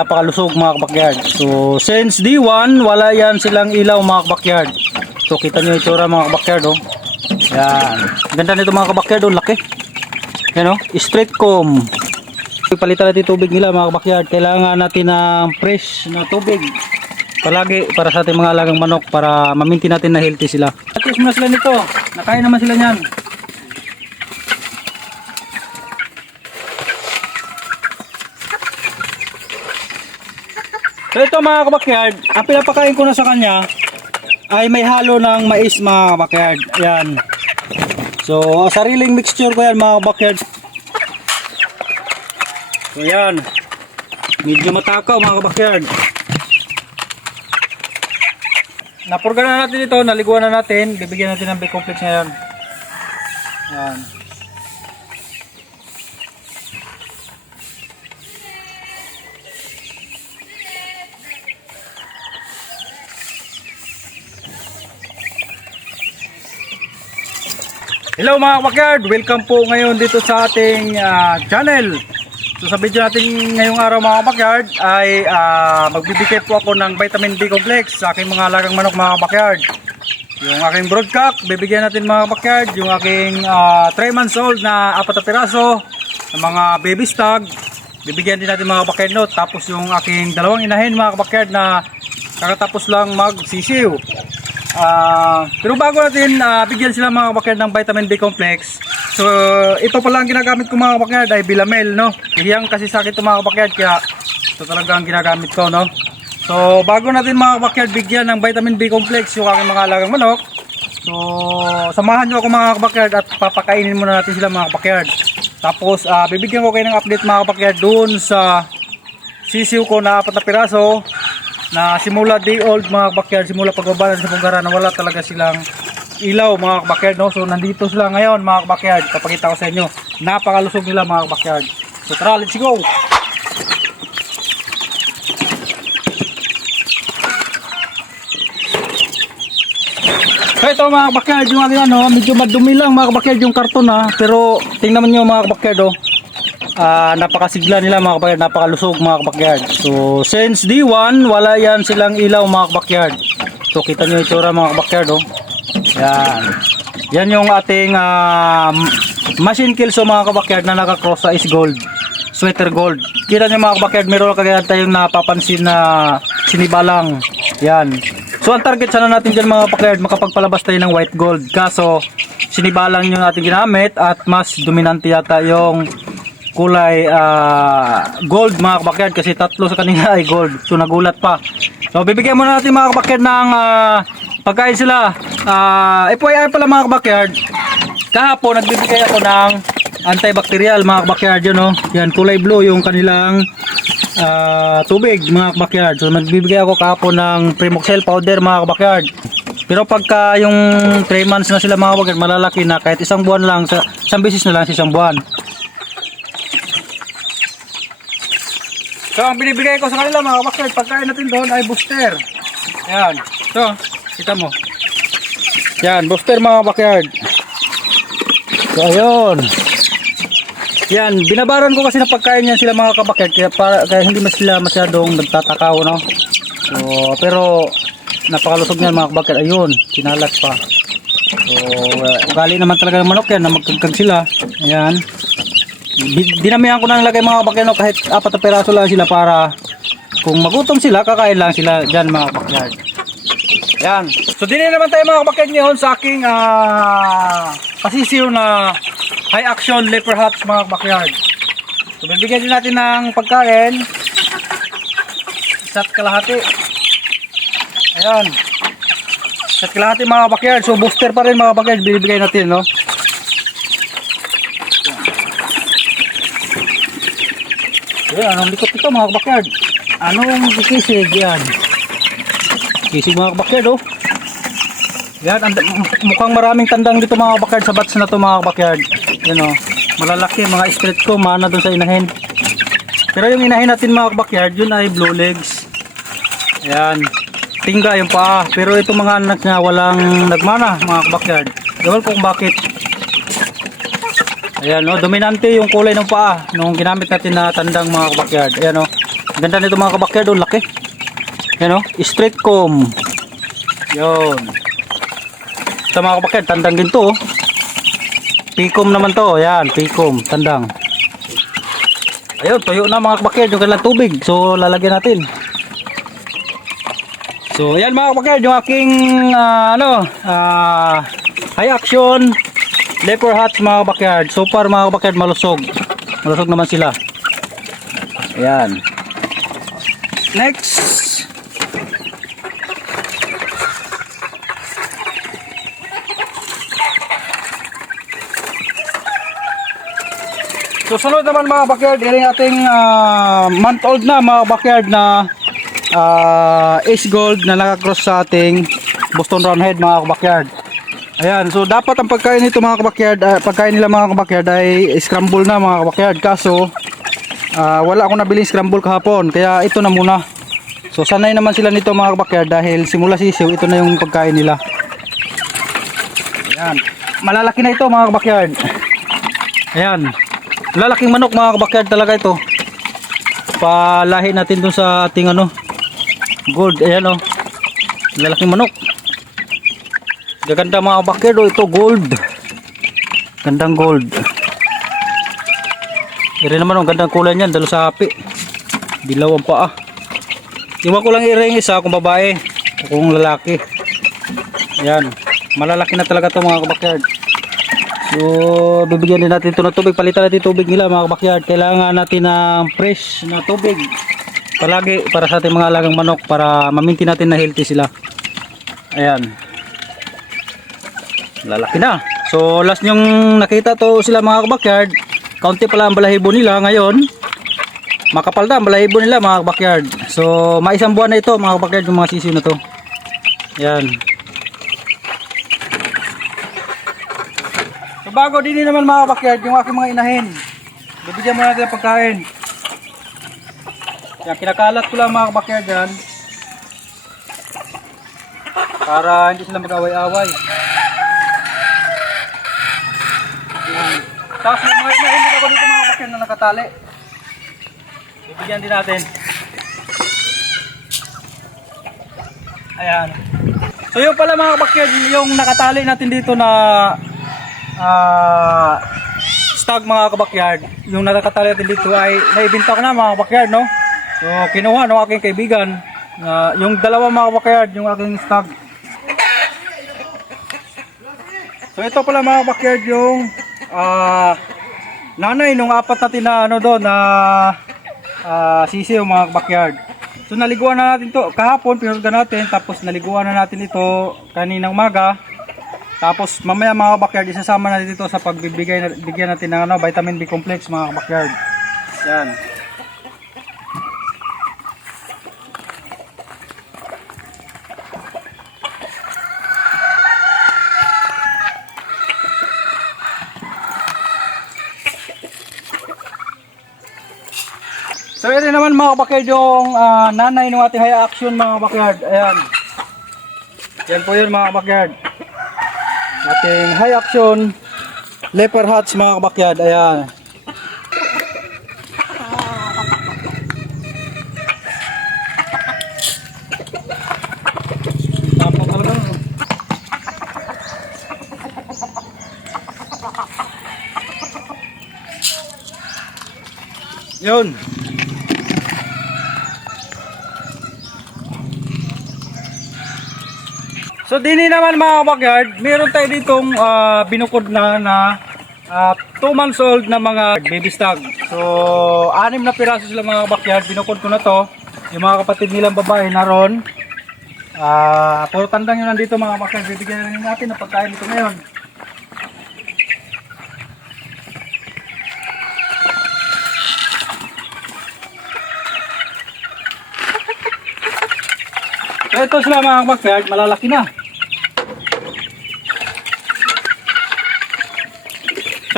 Napakalusog mga kabakyard. So since D1, wala yan silang ilaw mga kabakyard. So kita nyo itsura mga kabakyard oh. Yan. Ganda nito mga kabakyard oh, laki. Yan oh, straight comb. Palitan natin tubig nila mga kabakyard. Kailangan natin ng fresh na tubig. Palagi para sa ating mga alagang manok para mamintin natin na healthy sila. At least na sila nito. Nakain naman sila niyan. So ito mga kabakyard, ang pinapakain ko na sa kanya ay may halo ng mais mga kabakyard. Ayan. So sariling mixture ko yan mga kabakyard. So yan. Medyo matakaw mga kabakyard. Napurga na natin ito, naliguan na natin. Bibigyan natin ng B-complex ngayon. Yan. Hello mga kabakyard, welcome po ngayon dito sa ating ah, channel. So sa video natin ngayong araw mga kabakyard ay ah, magbibigay po ako ng vitamin B complex sa aking mga alagang manok mga kabakyard. Yung aking broadcock, bibigyan natin mga kabakyard. Yung aking 3 months old na apat na piraso ng mga baby stag, bibigyan din natin mga kabakyard no. Tapos yung aking dalawang inahin mga kabakyard na kakatapos lang magsisiw. Ah, pero bago natin ah, bigyan sila mga kabakyard ng vitamin B complex. So ito pala ang ginagamit ko mga kabakyard ay Bilamel no. Hiyang kasi sa akin ito mga kabakyard kaya ito talaga ang ginagamit ko no. So bago natin mga kabakyard bigyan ng vitamin B complex yung aking mga alagang manok. So samahan nyo ako mga kabakyard at papakainin muna natin sila mga kabakyard. Tapos ah, bibigyan ko kayo ng update mga kabakyard doon sa sisiw ko na apat na piraso na simula day old mga backyard simula pagbaba sa Punggaran na wala talaga silang ilaw mga backyard no? So nandito sila ngayon mga backyard papakita ko sa inyo. Napakalusog nila mga backyard so tara let's go! So ito mga backyard yung ano medyo madumi lang mga backyard yung karton ha? Pero tingnan niyo mga backyard oh Ah, napakasigla nila mga kabakyard, napakalusog mga kabakyard. So, since D1, wala yan silang ilaw mga kabakyard. So, kita nyo itsura mga kabakyard, oh. Yan. Yan yung ating ah, machine kill so mga kabakyard na nakakross sa is gold. Sweater gold. Kita nyo mga kabakyard, meron kagaya tayong napapansin na sinibalang. Yan. So, ang target sana natin dyan mga kabakyard, makapagpalabas tayo ng white gold. Kaso, sinibalang yung ating ginamit at mas dominante yata yung kulay ah, gold mga kabakyard kasi tatlo sa kanila ay gold. So nagulat pa. So bibigyan muna natin mga kabakyard ng ah, pagkain sila. Uh, FYI pala mga kabakyard kahapon nagbibigay ako ng antibacterial mga kabakyard yun no? yan kulay blue yung kanilang ah, tubig mga kabakyard so nagbibigay ako kahapon ng Primoxel powder mga kabakyard pero pagka yung 3 months na sila mga kabakyard malalaki na kahit isang buwan lang sa isang beses na lang sa isang buwan So, ang binibigay ko sa kanila mga kabakyard, pagkain natin doon ay booster. Ayan. So, kita mo. Yan, booster mga kabakyard. So, ayun. Yan, binabaran ko kasi ng pagkain yan sila mga kabakyard, kaya, para, kaya hindi mas sila masyadong nagtatakaw, no? So, pero, napakalusog niyan mga kabakyard. Ayun, kinalat pa. So, uh, ugali naman talaga ng manok yan na magkagkag sila. Ayan. Di- dinamihan ko na nilagay mga kabakyard kahit apat na peraso lang sila para kung magutom sila, kakain lang sila dyan mga kabakyard. Yan. So din naman tayo mga kabakyard ngayon sa aking ah, pasisiw na high action leper hats mga kabakyard. So bibigyan din natin ng pagkain. Isa't kalahati. Ayan. Isa't kalahati mga kabakyard. So booster pa rin mga kabakyard bibigay natin no. Yan, anong likot ito mga kabakyard? Anong kisig yan? Kisig mga kabakyard oh. Yan, and, mukhang maraming tandang dito mga kabakyard sa bats na to mga kabakyard. Yan oh, malalaki mga street ko, mana doon sa inahin. Pero yung inahin natin mga kabakyard, yun ay blue legs. Yan, tingga yung paa. Pero itong mga anak niya walang nagmana mga kabakyard. Ko kung bakit. Ayan no, dominante yung kulay ng paa nung ginamit natin na tandang mga kabakyard. Ayan no, Ganda nito mga kabakyard, oh, laki. Yan oh, straight comb. Yun. Ito mga kabakyard, tandang din to oh. Pikom naman to, yan, pikom, tandang. Ayun, tuyo na mga kabakyard yung kanilang tubig. So, lalagyan natin. So, ayan mga kabakyard, yung aking ah, ano, ah, high action leopard hats mga kabakyard. So far mga kabakyard, malusog. Malusog naman sila. Ayan. Next. Susunod naman mga backyard, yung ating ah, month old na mga backyard na ah, ace gold na nakakross sa ating Boston Roundhead mga backyard. Ayan, so dapat ang pagkain nito mga kabakyard, ah, pagkain nila mga kabakyard ay scramble na mga kabakyard. Kaso, ah, wala akong nabiling scramble kahapon, kaya ito na muna. So sanay naman sila nito mga kabakyard dahil simula sisiw, ito na yung pagkain nila. Ayan, malalaki na ito mga kabakyard. Ayan, lalaking manok mga kabakyard talaga ito. Palahi natin dun sa ating ano, gold, ayan o. Lalaking manok. Gaganda mga bakir do ito gold. Gandang gold. Iri naman ang gandang kulay niyan dalo sa api. Dilaw ang paa. Iwan ko lang iring isa kung babae kung lalaki. Yan. Malalaki na talaga to mga kabakyard. So, bibigyan din natin ito ng tubig. Palitan natin tubig nila mga kabakyard. Kailangan natin ng fresh na tubig. Palagi para sa ating mga alagang manok para mamintin natin na healthy sila. Ayan lalaki na. So last nyong nakita to sila mga kabakyard kaunti pala ang balahibo nila ngayon. Makapal na ang balahibo nila mga kabakyard so maisang buwan na ito mga kabakyard yung mga sisiw na to. Yan. So bago din naman mga kabakyard yung aking mga inahin. Bibigyan mo natin ng pagkain. Yan kinakalat ko lang mga kabakyard yan. Para hindi sila mag-away-away Tapos may mga inahin din ako dito mga kapakyan na nakatali. Bibigyan din natin. Ayan. So yun pala mga kapakyan, yung nakatali natin dito na ah stag mga kabakyard. Yung nakatali natin dito ay naibinta ko na mga kabakyard, no? So kinuha ng aking kaibigan. na yung dalawa mga kabakyard, yung aking stag. So ito pala mga kabakyard yung ah nanay nung apat natin na ano doon na ah, sisiw mga backyard. So naliguan na natin to kahapon pinurga natin tapos naliguan na natin ito kaninang umaga. Tapos mamaya mga backyard isasama natin ito sa pagbibigay bigyan natin ng ano vitamin B complex mga backyard. Yan. So ito naman mga kabakyard yung ah, nanay ng ating high action mga kabakyard. Ayan. Yan po yun mga kabakyard. Ating high action leopard hats mga kabakyard. Ayan. Tapos talaga. Yun. So dini naman mga backyard, meron tayo ditong ah, binukod na na 2 months old na mga baby stag. So anim na piraso sila mga backyard, binukod ko na to. Yung mga kapatid nilang babae naroon. Ah, puro tandang yun nandito mga backyard, bibigyan na rin natin ng pagkain ito ngayon. Ito sila mga backyard, malalaki na.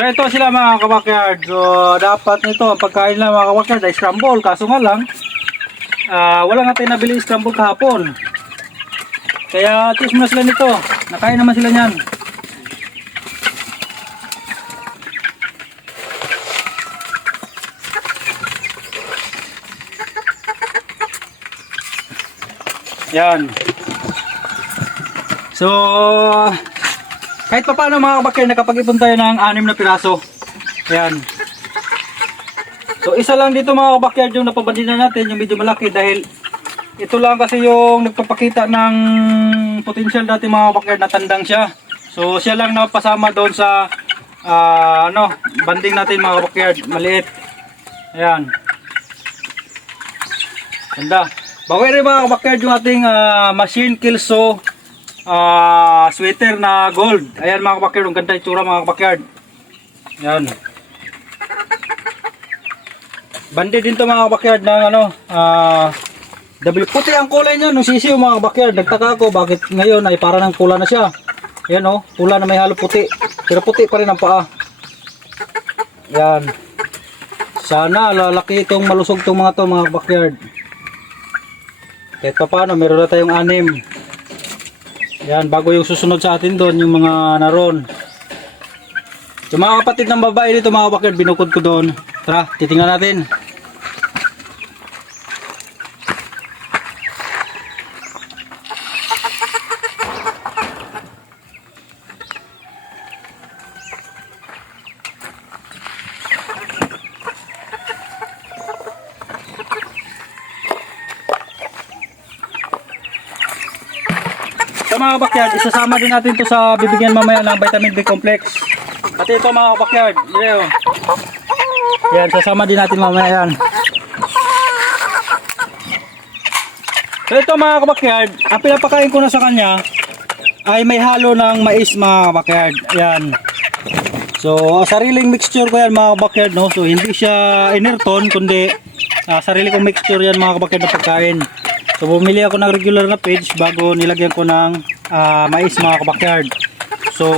So ito sila mga kabakyard. So dapat nito ang pagkain lang mga kabakyard ay scramble. Kaso nga lang, ah wala nga tayo nabili scramble kahapon. Kaya tis na sila nito. Nakain naman sila niyan. Yan. So, kahit pa paano mga kabakyard, nakapag-ipon tayo ng anim na piraso. Yan. So, isa lang dito mga kabakyard yung napabandina natin, yung medyo malaki dahil ito lang kasi yung nagpapakita ng potential dati mga kabakyard na tandang siya. So, siya lang napasama doon sa ah, ano, banding natin mga kabakyard, maliit. Ayan. Ganda. Bago rin mga kabakyard yung ating ah, machine kilso ah, sweater na gold. Ayan mga kabakyard, ang ganda itsura mga kabakyard. Ayan. Bandi din to mga kabakyard ng ano, ah, double puti ang kulay niya nung sisiyo mga kabakyard. Nagtaka ako bakit ngayon ay para ng pula na siya. Ayan oh, pula na may halo puti. Pero puti pa rin ang paa. Ayan. Sana lalaki itong malusog itong mga to mga backyard. Kahit pa paano, meron na tayong anim. Yan, bago yung susunod sa atin doon, yung mga naroon. Yung mga kapatid ng babae dito mga backyard, binukod ko doon. Tara, titingnan natin. Mga backyard, isasama din natin to sa bibigyan mamaya ng vitamin B complex. Pati ito mga backyard, yan oh. Yan, sasama din natin mamaya yan. So ito mga kabakyard, ang pinapakain ko na sa kanya ay may halo ng mais mga kabakyard. Yan. So sariling mixture ko yan mga kabakyard no. So hindi siya inerton kundi ah, sarili kong mixture yan mga kabakyard na pagkain. So bumili ako ng regular na page bago nilagyan ko ng ah, mais mga kabakyard. So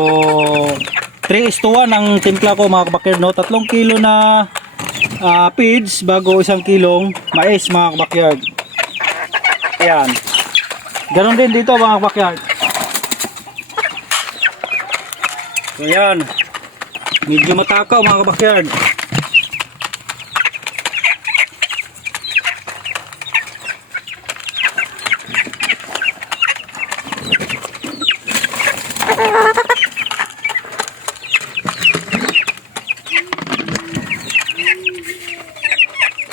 3 is to 1 ang timpla ko mga kabakyard no. 3 kilo na ah, feeds bago isang kilong mais mga kabakyard. Ayan. Ganon din dito mga kabakyard. So ayan. Medyo matakaw mga kabakyard.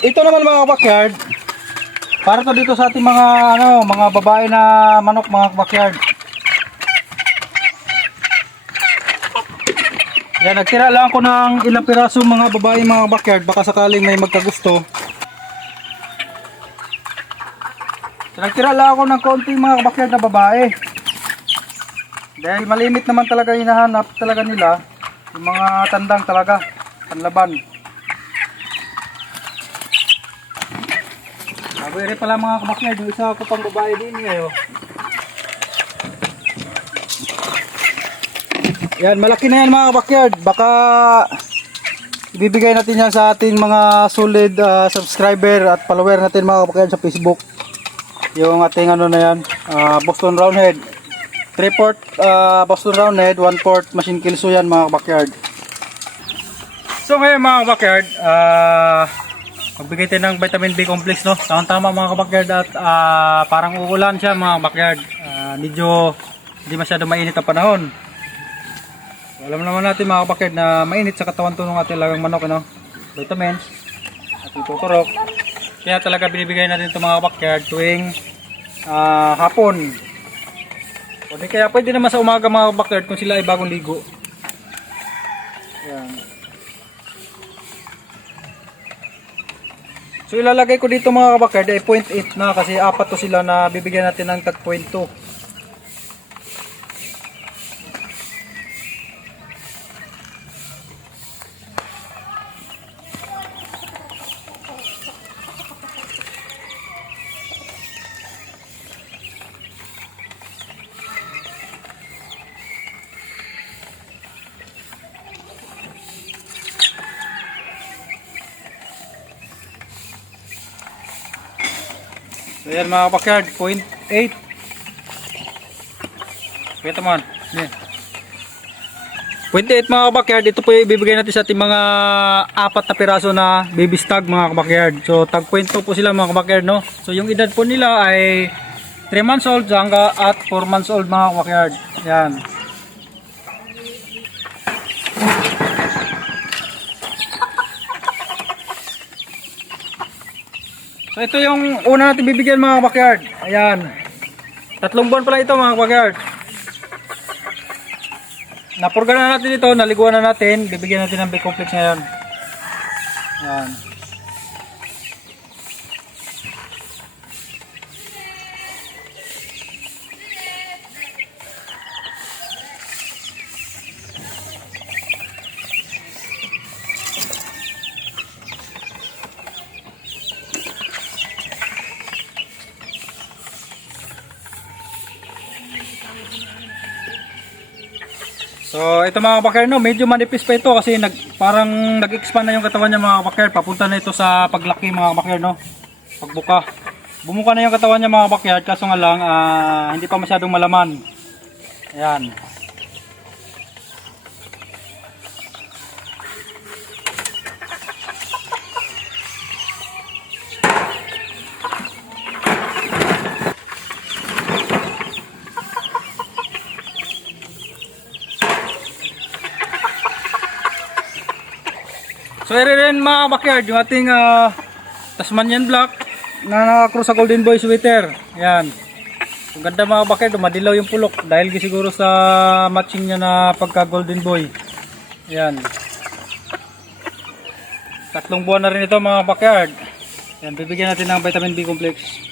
Ito naman mga kabakyard, para to dito sa ating mga ano, mga babae na manok mga backyard. Yan, nagtira lang ako ng ilang piraso mga babae mga backyard baka sakaling may magkagusto. So, nagtira lang ako ng konting mga backyard na babae. Dahil malimit naman talaga hinahanap talaga nila yung mga tandang talaga, panlaban. Rin pala mga kabakyard, yung isa ko pang babae din ngayon. Yan, malaki na yan mga kabakyard. Baka ibibigay natin yan sa ating mga solid ah, subscriber at follower natin mga kabakyard sa Facebook. Yung ating ano na yan, ah, Boston Roundhead. 3 port ah, Boston Roundhead, 1 port machine kill so yan mga kabakyard. So ngayon mga kabakyard, ah magbigay tayo ng vitamin B complex no. Tamang tama mga kabakyard at ah, parang uulan siya mga kabakyard. Ah, medyo hindi masyado mainit ang panahon. So, alam naman natin mga kabakyard na mainit sa katawan to ng ating lagang manok no. Vitamins at ituturok. Kaya talaga binibigay natin ito mga kabakyard tuwing ah, hapon. O di kaya pwede naman sa umaga mga kabakyard kung sila ay bagong ligo. Yan. So ilalagay ko dito mga kabakard ay 0.8 na kasi apat to sila na bibigyan natin ng tag 0.2. So yan mga kabakard, 0.8. Kita man. Yan. 0.8 mga kabakyard, ito po ibibigay natin sa ating mga apat na piraso na baby stag mga kabakyard. So tag 0.2 po sila mga kabakyard no. So yung edad po nila ay 3 months old hangga at 4 months old mga backyard. Yan. So ito yung una natin bibigyan mga backyard. Ayan. Tatlong buwan pala ito mga backyard. Napurga na natin ito, naliguan na natin. Bibigyan natin ng B-complex ngayon. Ayan. So ito mga bakar no, medyo manipis pa ito kasi nag, parang nag-expand na yung katawan niya mga bakar. Papunta na ito sa paglaki mga bakar no. Pagbuka. Bumuka na yung katawan niya mga bakar kaso nga lang ah, hindi pa masyadong malaman. Ayan. Mga backyard yung ating ah, Tasmanian Black na nakakrus sa Golden Boy sweater. Yan. Ang ganda mga backyard, madilaw yung pulok dahil siguro sa matching niya na pagka Golden Boy. Yan. Tatlong buwan na rin ito mga backyard. Yan, bibigyan natin ng vitamin B complex.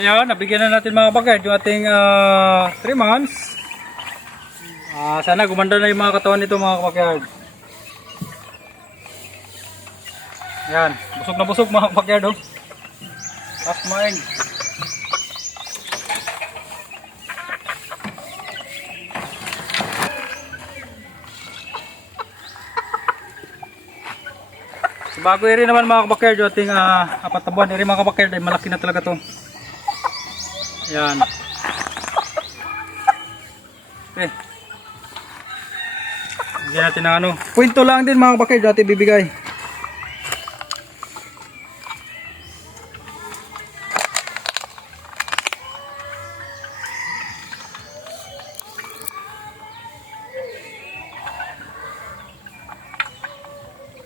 Ayan, nabigyan na natin mga bagay yung ating 3 months. Ah, sana gumanda na yung mga katawan nito mga backyard. Ayan, busog na busog mga backyard oh. Tapos kumain. So, bago rin naman mga kabakyard yung ating ah, apat na buwan, rin mga kabakyard ay malaki na talaga to. Yan. Okay. Bigyan natin ng ano. Kwento lang din mga kabakay dati bibigay.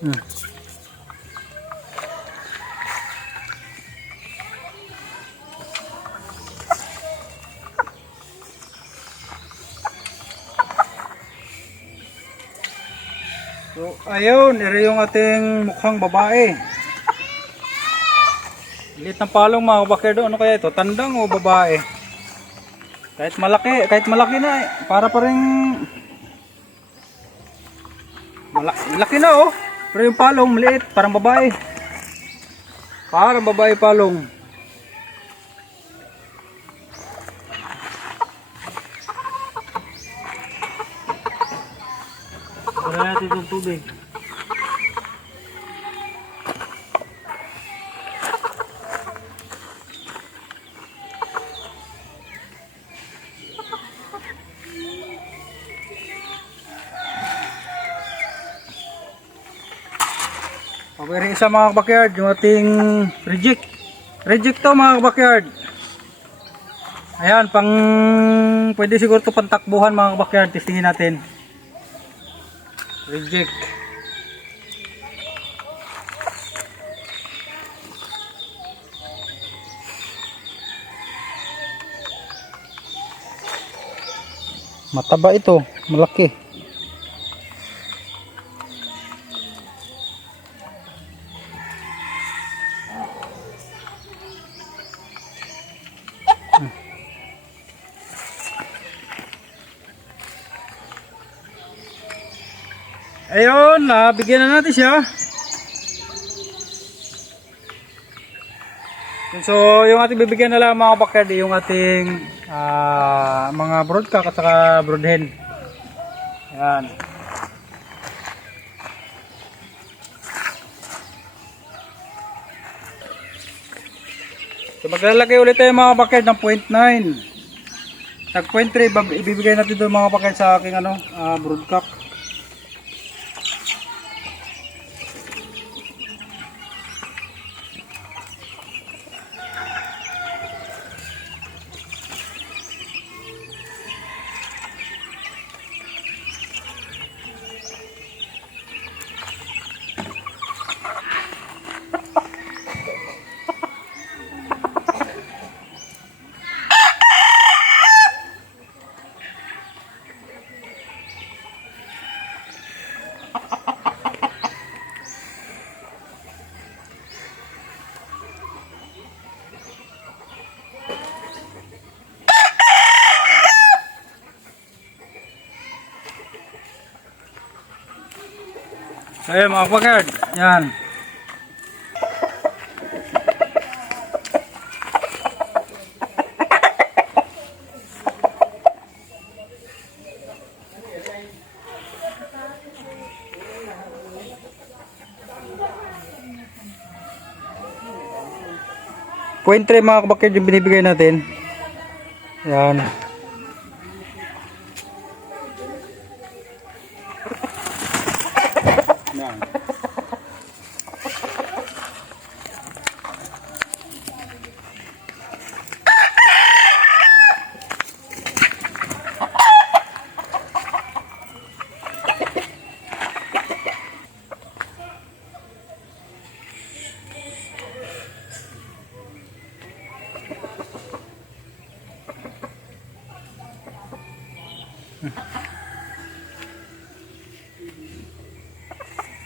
Hmm. Ayun, ito yung ating mukhang babae. Liit ng palong mga kabakero. Ano kaya ito? Tandang o babae? Kahit malaki, kahit malaki na eh. Para pa rin... Malaki, laki na oh. Pero yung palong, maliit. Parang babae. Parang babae palong. Wala natin itong tubig. Okay rin isa mga backyard, yung ating reject. Reject to mga backyard. Ayan, pang pwede siguro to pantakbuhan mga backyard, testingin natin. Reject. Mataba ito, malaki. Ayun, nabigyan na natin siya. So, yung ating bibigyan na lang mga kabakyard, yung ating ah, mga broadcock at saka broodhen. Yan. So, maglalagay ulit tayo mga kabakyard ng 0.9. Tag 0.3, bab- ibibigay natin doon mga kabakyard sa aking ano, ah, broodcock. Ayun mga kabakyard. Yan. Point mga kabakyard yung binibigay natin. Yan.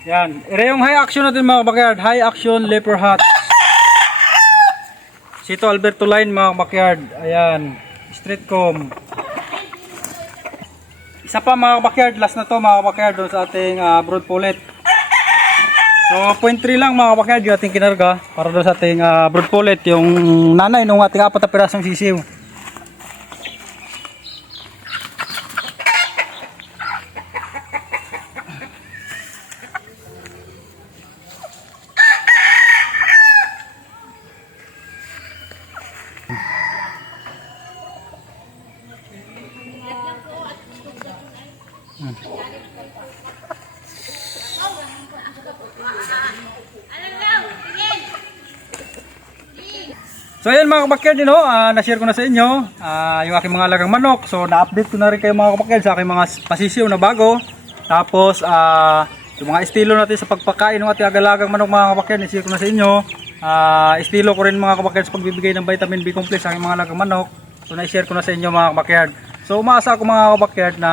Yan. Ere yung high action natin mga backyard. High action leper hat. Sito Alberto Line mga backyard. Ayan. Street com. Isa pa mga backyard. Last na to mga backyard doon sa ating ah, broad pullet. So 0.3 lang mga backyard yung ating kinarga. Para doon sa ating ah, broad pullet. Yung nanay nung ating apat na pirasong sisiw. So ayan mga kabakyard, no, ah, na-share ko na sa inyo ah, yung aking mga alagang manok. So na-update ko na rin kayo mga kabakyard sa aking mga pasisiw na bago. Tapos ah, yung mga estilo natin sa pagpakain ng ating agalagang manok mga kabakyard, na-share ko na sa inyo. Ah, estilo ko rin mga kabakyard sa pagbibigay ng vitamin B complex sa aking mga alagang manok. So na-share ko na sa inyo mga kabakyard. So umaasa ako mga kabakyard na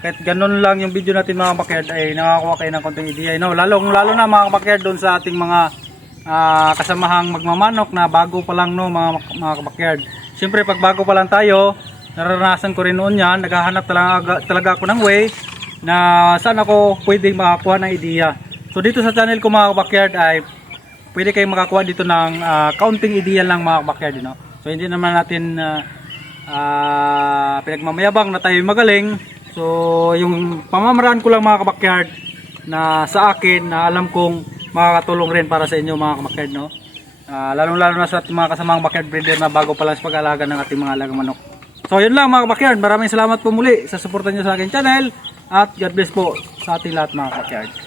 kahit ganun lang yung video natin mga kabakyard ay nakakuha kayo ng konting idea. No? Lalo, lalo na mga kabakyard doon sa ating mga ah, kasamahang magmamanok na bago pa lang no mga mga kabakyard. Siyempre pag bago pa lang tayo, naranasan ko rin noon yan, naghahanap talaga, talaga ako ng way na saan ako pwedeng makakuha ng ideya. So dito sa channel ko mga kabakyard ay pwede kayong makakuha dito ng ah, counting ideya lang mga kabakyard. No? So hindi naman natin ah, ah, pinagmamayabang na tayo magaling. So yung pamamaraan ko lang mga kabakyard na sa akin na alam kong makakatulong rin para sa inyo mga kabakyard no. Ah, lalong-lalo na sa mga kasamang backyard breeder na bago pa lang sa pag-alaga ng ating mga alagang manok. So yun lang mga kabakyard, maraming salamat po muli sa suporta niyo sa aking channel at God bless po sa ating lahat mga kabakyard.